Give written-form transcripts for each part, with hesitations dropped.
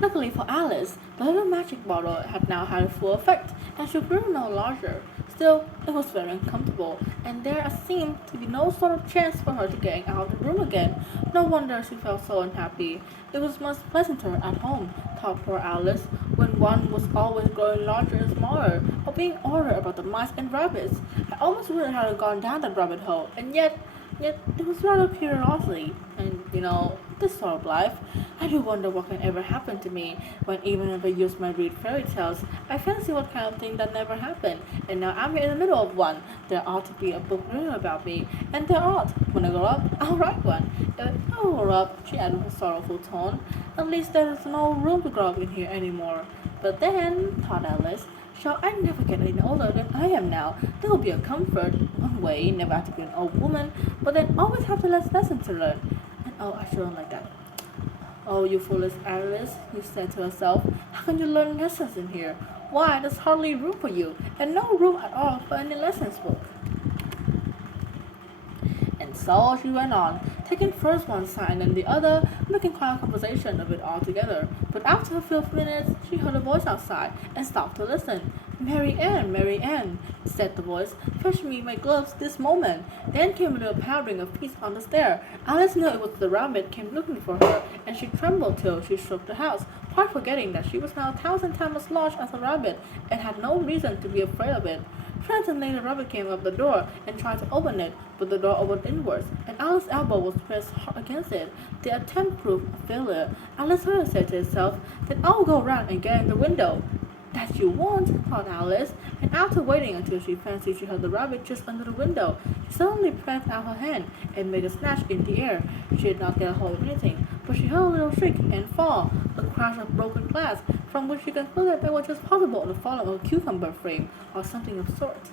Luckily for Alice, the little magic bottle had now had a full effect, and she grew no larger. Still, it was very uncomfortable, and there seemed to be no sort of chance for her to getting out of the room again. No wonder she felt so unhappy. It was much pleasanter at home, thought poor Alice, when one was always growing larger and smaller, or being ordered about the mice and rabbits. I almost wouldn't have gone down that rabbit hole, and yet it was rather curiosity, and this sort of life. I do wonder what can ever happen to me when even if I use my read fairy tales, I fancy what kind of thing that never happened, and now I'm here in the middle of one. There ought to be a book written about me, and there ought. When I grow up, I'll write one. If I grow up, she added with a sorrowful tone, at least there's no room to grow up in here anymore. But then, thought Alice, shall I never get any older than I am now? That will be a comfort, one way, never have to be an old woman, but then always have the less lessons to learn. And oh, I shouldn't like that. Oh, you foolish Alice, he said to herself, how can you learn lessons in here? Why, there's hardly room for you, and no room at all for any lessons book. And so she went on, taking first one side and then the other, making quite a conversation of it all together. But after a few minutes, she heard a voice outside and stopped to listen. Mary Ann, said the voice, fetch me my gloves this moment. Then came a little pattering of feet on the stair. Alice knew it was the rabbit came looking for her, and she trembled till she shook the house, quite forgetting that she was now 1,000 times as large as a rabbit, and had no reason to be afraid of it. Presently the rabbit came up the door and tried to open it, but the door opened inwards, and Alice's elbow was pressed hard against it. The attempt proved a failure. Alice heard her say to herself, then I'll go round and get in the window. That you won't, thought Alice, and after waiting until she fancied she heard the rabbit just under the window, she suddenly pressed out her hand and made a snatch in the air. She did not get a hold of anything, but she heard a little shriek and fall, a crash of broken glass, from which she concluded that it was just possible the fall of a cucumber frame or something of sort.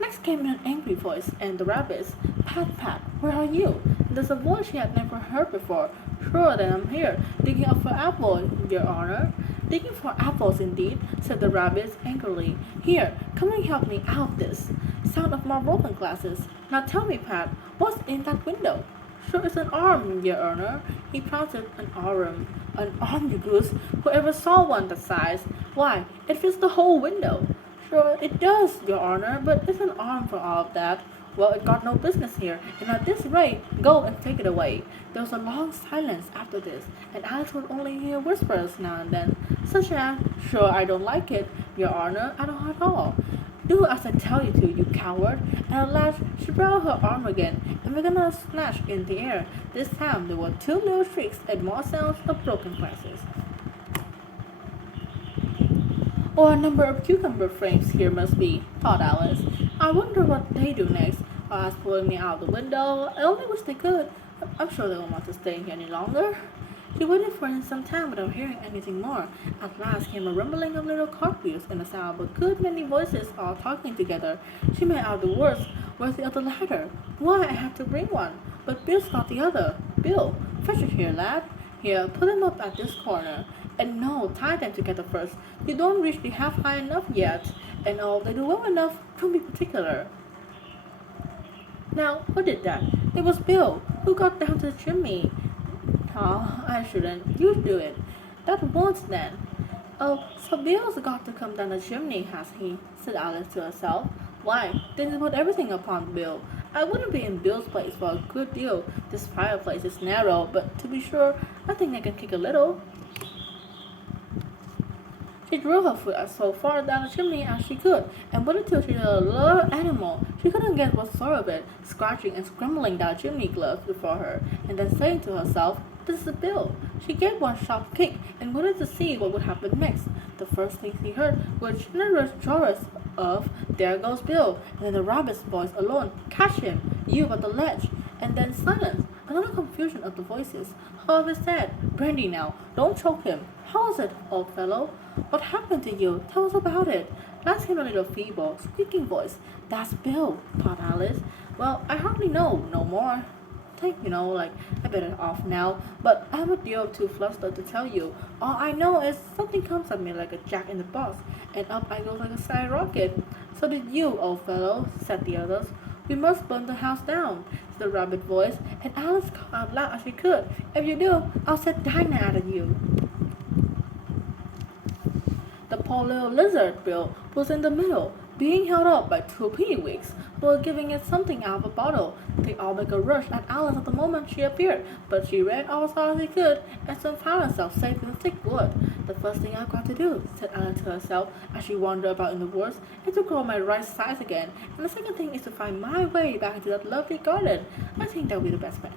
Next came an angry voice, and the rabbit's, Pat, Pat, where are you? And there's a voice she had never heard before. Sure, then I'm here, digging up for apples, your honor. Digging for apples, indeed, said the rabbit angrily. Here, come and help me out of this. Sound of more broken glasses. Now tell me, Pat, what's in that window? Sure, it's an arm, your honor. He prompted an arm. An arm, you goose. Whoever saw one that size? Why, it fits the whole window. Sure, it does, your honor, but it's an arm for all of that. Well, it got no business here, and at this rate, go and take it away. There was a long silence after this, and Alice would only hear whispers now and then, such as, sure, I don't like it, your honor, I don't at all. Do as I tell you to, you coward. And at last she brought out her arm again, and began a snatch in the air. This time there were two little shrieks and more sounds of broken glasses. Or a number of cucumber frames here must be, thought Alice. I wonder what they do next. Or as pulling me out of the window. I only wish they could. I'm sure they won't want to stay here any longer. She waited for some time without hearing anything more. At last came a rumbling of little cartwheels and the sound of a good many voices all talking together. She made out the words. Where's the other ladder? Why, I have to bring one. But Bill's got the other. Bill, fetch it here, lad. Here, put them up at this corner. And no, tie them together first. You don't reach the half high enough yet. And oh, they do well enough. Don't be particular. Now, who did that? It was Bill, who got down to the chimney. Oh, I shouldn't. You do it. That won't then. Oh, so Bill's got to come down the chimney, has he? Said Alice to herself. Why, then you put everything upon Bill. I wouldn't be in Bill's place for a good deal. This fireplace is narrow, but to be sure, I think I can kick a little. She drew her foot as so far down the chimney as she could, and waited till she saw a little animal. She couldn't guess what sort of it, scratching and scrambling down the chimney gloves before her, and then saying to herself, this is Bill. She gave one sharp kick, and waited to see what would happen next. The first thing she heard was generous chorus of, there goes Bill, and then the rabbit's voice alone, catch him, you by the ledge, and then silence, another confusion of the voices. However said, Brandy now, don't choke him. How is it, old fellow? What happened to you? Tell us about it. Last came a little feeble, squeaking voice. That's Bill, thought Alice. Well, I hardly know no more. Think, I better off now, but I'm a deal too flustered to tell you. All I know is something comes at me like a jack in the box, and up I go like a skyrocket. So did you, old fellow, said the others. We must burn the house down, said the rabbit voice, and Alice called out loud as she could. If you do, I'll set dynamite at you. The poor little lizard Bill was in the middle, being held up by two pinnywigs, who were giving it something out of a bottle. They all made a rush at Alice at the moment she appeared, but she ran all as hard as she could, and soon found herself safe in the thick wood. The first thing I've got to do, said Alice to herself as she wandered about in the woods, is to grow my right size again, and the second thing is to find my way back into that lovely garden. I think that will be the best plan.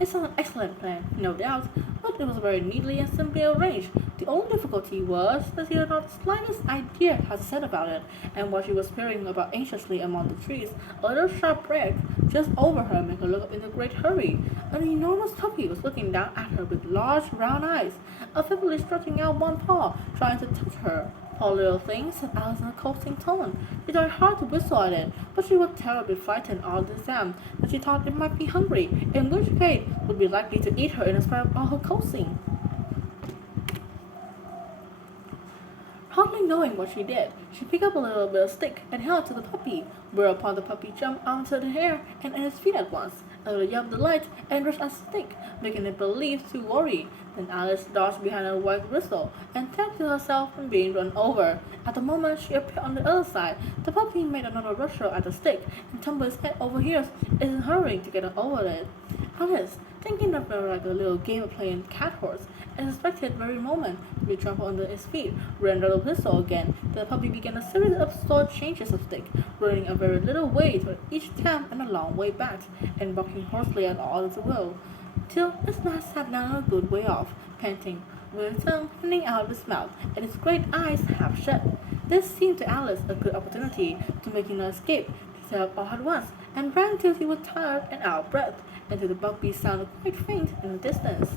It's an excellent plan, no doubt, but it was very neatly and simply arranged. The only difficulty was that she had not the slightest idea how to set about it, and while she was peering about anxiously among the trees, a little sharp branch just over her made her look up in a great hurry. An enormous puppy was looking down at her with large round eyes, affably stretching out one paw, trying to touch her. Poor little thing, said Alice in a coaxing tone. She tried hard to whistle at it, but she was terribly frightened all the time, and she thought it might be hungry, in which case would be likely to eat her in spite of all her coaxing. Hardly knowing what she did, she picked up a little bit of stick and held it to the puppy, whereupon the puppy jumped onto the air and at his feet at once. A little yelp of delight and rushed at the stick, making it believe to worry. Then Alice dodged behind a white whistle and thanked to herself from being run over. At the moment she appeared on the other side, the puppy made another rush at the stick and tumbled his head over heels in hurrying to get over it. Alice, thinking of her like a little game of playing cat horse, and suspected very moment to be trampled under his feet, ran the whistle again. The puppy began a series of slow changes of stick, running a very little way toward each town and a long way back, and barking hoarsely at all its will, till its last sat down a good way off, panting, with its tongue hanging out of its mouth, and its great eyes half shut. This seemed to Alice a good opportunity to make an escape. She sat up all at once, and ran till she was tired and out of breath, and till the puppy sounded quite faint in the distance.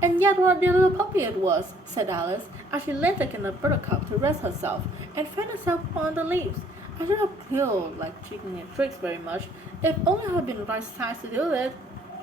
And yet what a dear little puppy it was, said Alice, as she leant against a buttercup to rest herself, and fanned herself upon the leaves. I should have felt like chicken and tricks very much, if only I had been the right size to do it.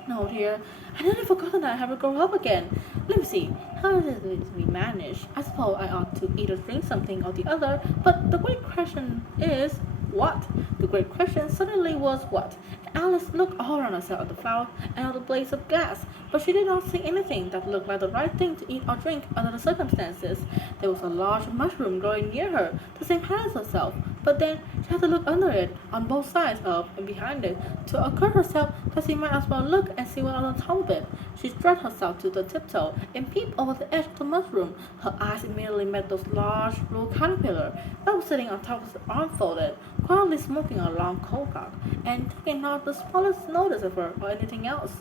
No, dear, I nearly forgotten that I have to grow up again. Let me see, how is it to be managed? I suppose I ought to eat or drink something or the other, but the great question is, what? The great question certainly was what. Alice looked all around herself at the flower and at the blades of grass, but she did not see anything that looked like the right thing to eat or drink under the circumstances. There was a large mushroom growing near her, the same height as herself, but then she had to look under it, on both sides of and behind it, to occur to herself that she might as well look and see what was on top of it. She stretched herself to the tiptoe and peeped over the edge of the mushroom. Her eyes immediately met those large blue caterpillar that was sitting on top of his arm folded, quietly smoking a long coal cock, and taking not the smallest notice of her or anything else.